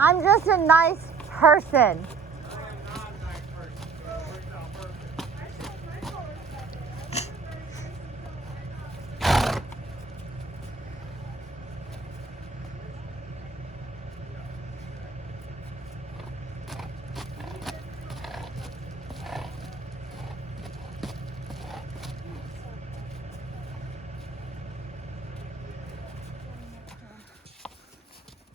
I'm just a nice person.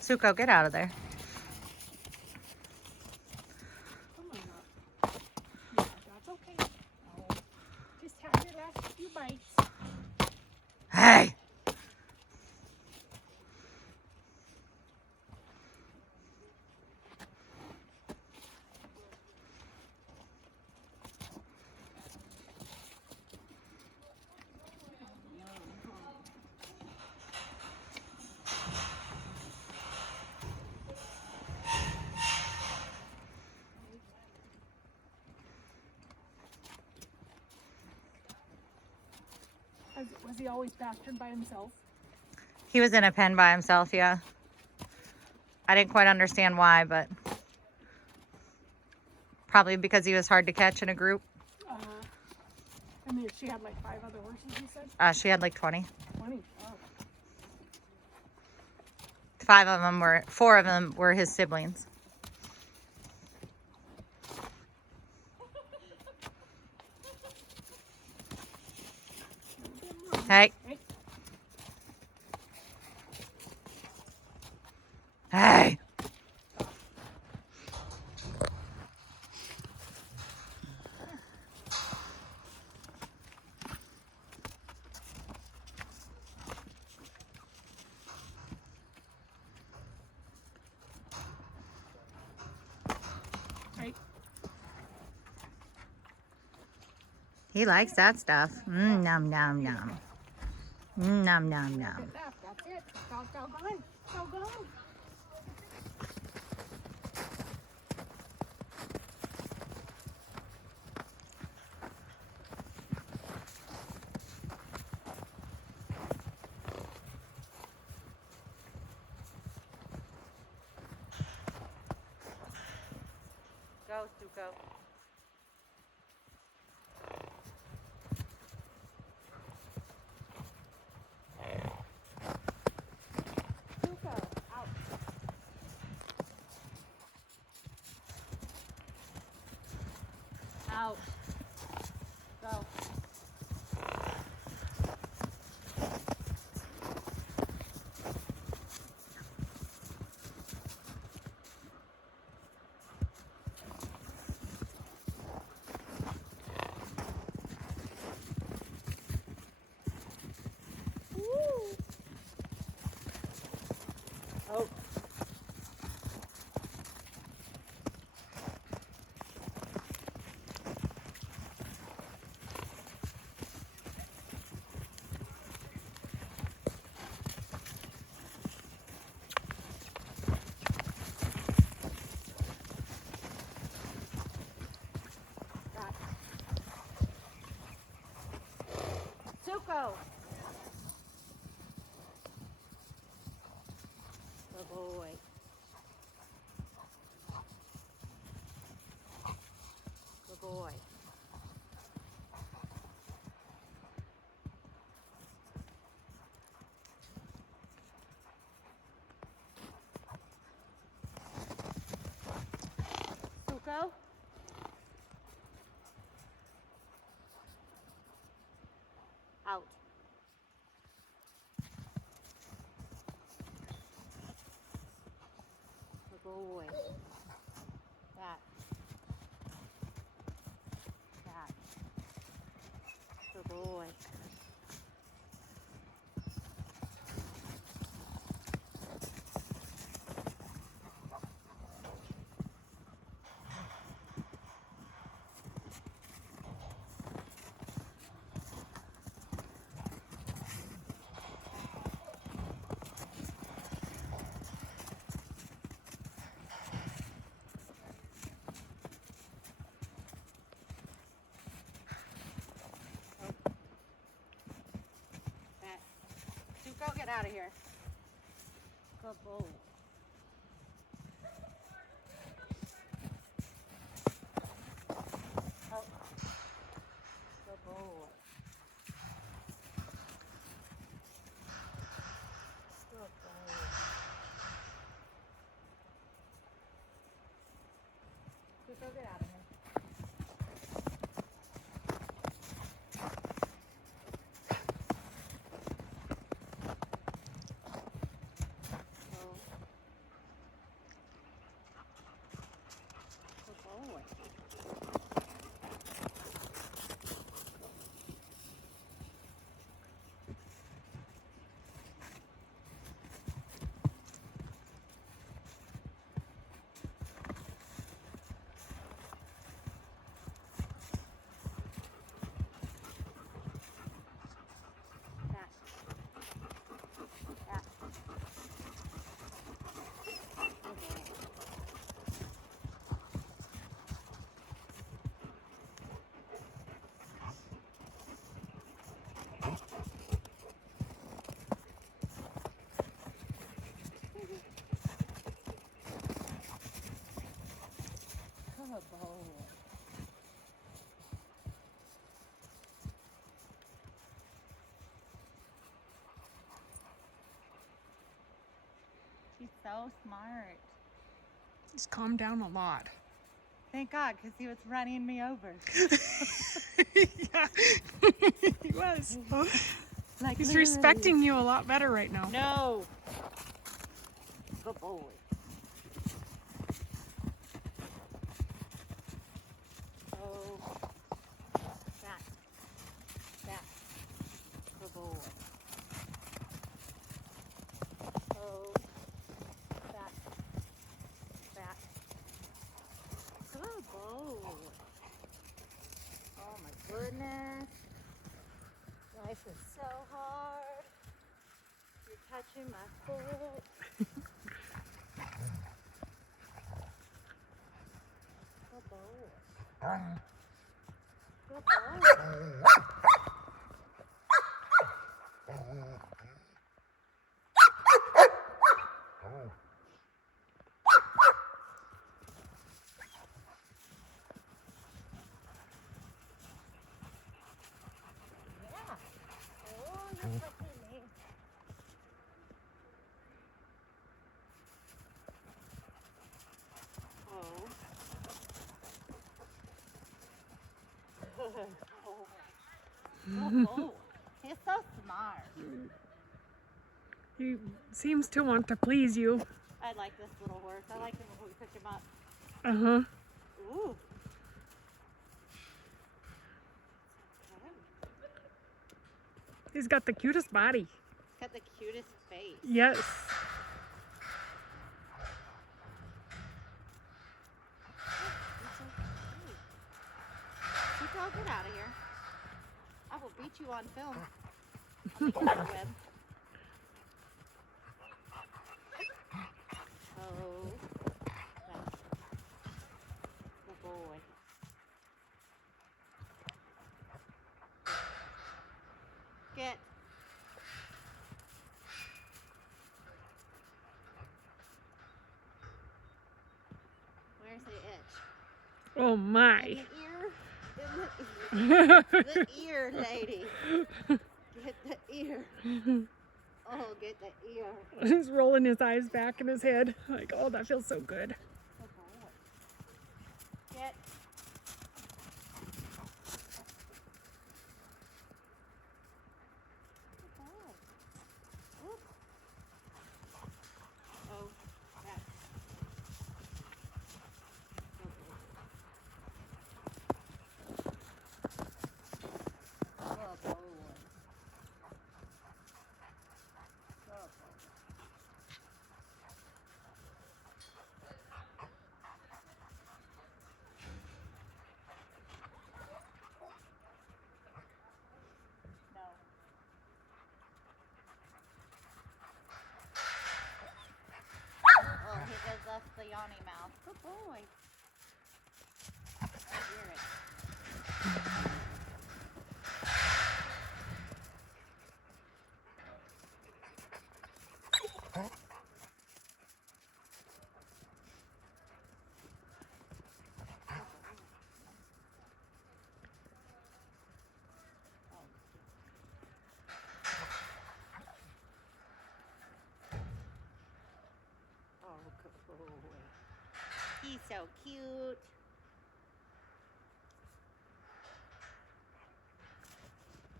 Suko, get out of there. Come on up. Yeah, that's okay. Oh, just have your last few bites. Hey! Was he always pastured by himself? He was in a pen by himself, yeah. I didn't quite understand why, but probably because he was hard to catch in a group. I mean, she had like 5 other horses, you said? She had like 20. 20. Oh. 4 of them were his siblings. Hey. Hey. Right. He likes that stuff. Nom nom nom. Nom nom nom. That's it. Go on. Go. Go, Suko. Out. Go. Oh. Suko. Good boy. Good boy. Suko. Out. Good boy. That. Good boy. Suko, get out of here. Good boy. She's so smart. He's calmed down a lot. Thank God, because he was running me over. Yeah, he was. Like He's literally. respecting you a lot better right now. No. Good boy. Oh. Back. Back. Good boy. Oh. Back. Back. Good boy. Oh my goodness. Life is so hard. You're touching my foot. Good boy. Good boy. Yeah. Oh, you're touching me. Oh. Oh, he's so smart. He seems to want to please you. I like this little horse. I like him when we pick him up. Uh-huh. Ooh. He's got the cutest body. He's got the cutest face. Yes. Tuco, get out of here. I will beat you on film. On the interweb. Oh. That's the boy. Get. Where's the itch? Oh my. In the ear? In the ear. The ear, lady. Get the ear. Oh, get the ear. He's rolling his eyes back in his head. Like, oh, that feels so good. Good boy. Get. Good boy. Oop. Oh, that. Good boy. Good boy. No. Oh, he gives us the yawny mouth. Good boy. I hear it. Oh, good boy. He's so cute.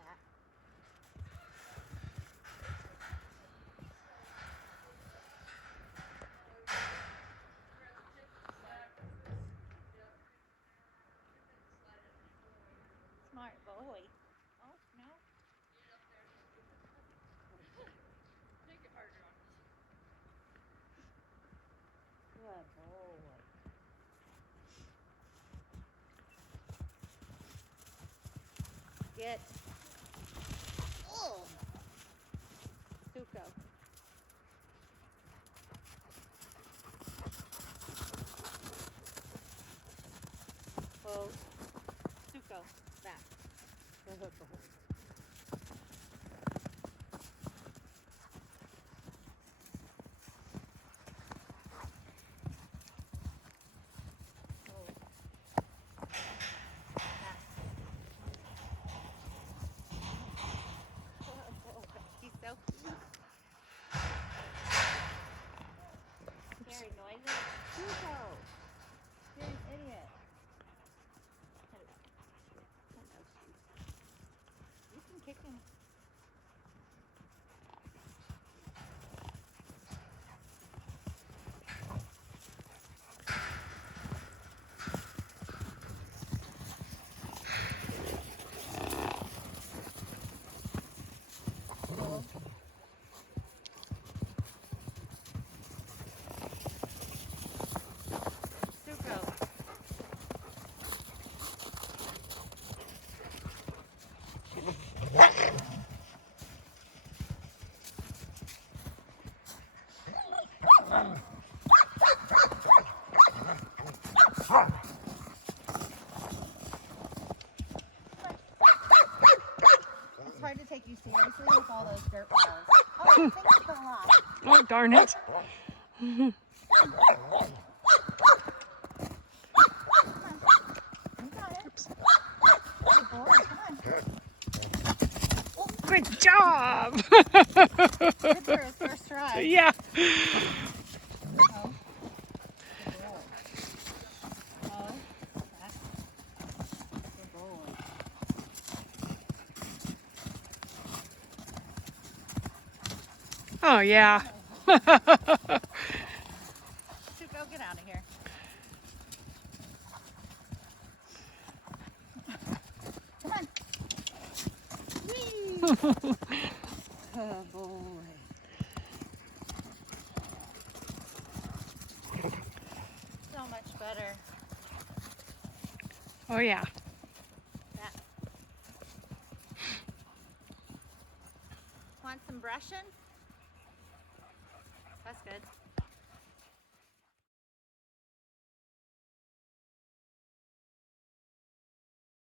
Ah. Smart boy. Oh, no. Good boy. Get. Oh. Tuco. Oh. Tuco. Back. Good boy. Oh. Back. Good boy. He's so cute. It's hard to take you seriously with all those dirt balls. Oh, your fingers fell off. Oh, darn it. You got it. Good boy, come on. Good job. Good for his first try. Yeah. Oh. Good boy. Oh, that's good boy. Oh, yeah. Shoot, go get out of here. Come on. Whee! Oh boy. So much better. Oh, yeah. Yeah. Want some brushing? That's good.